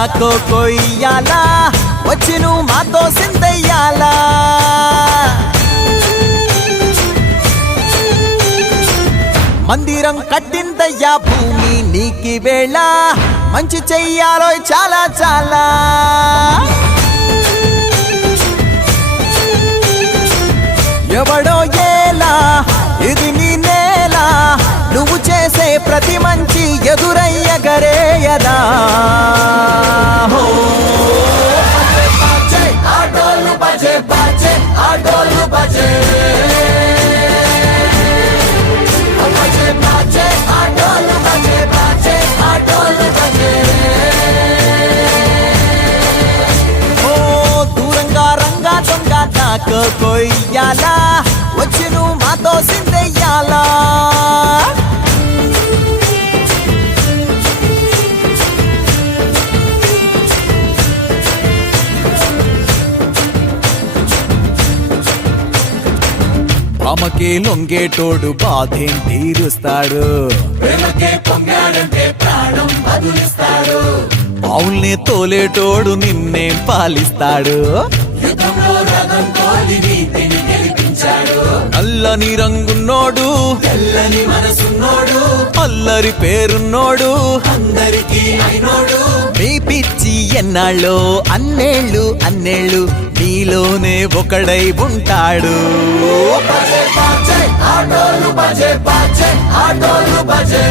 కొయ్యాలా వచ్చి నువ్వు మాతో సిందయ్యాలా మందిరం కట్టిందయ్యా భూమి నీకి వేళ మంచి చెయ్యాలో చాలా చాలా ఎవడో ఏలా ఇది నీ నేల నువ్వు చేసే ప్రతి మంచి ఎదురయ్యగరేయదా ఆటోలు బజే బజే ఆటోలు బజే కొయ్యాలా వచ్చి నువ్వు మాతో సిందయ్యాలా అమ్మకే లొంగేటోడు బాధేం తీరుస్తాడు పావుల్ని తోలేటోడు నిన్నేం పాలిస్తాడు నల్లని రంగున్నోడు తెల్లని మనసున్నోడు అల్లరి పేరున్నోడు అందరికీ అయినోడు మీ పిచ్చి ఎన్నాళ్ళో అన్నేళ్ళు అన్నేళ్ళు నీలోనే ఒకడై ఉంటాడు ఆటోలు బజే బజే ఆటోలు బజే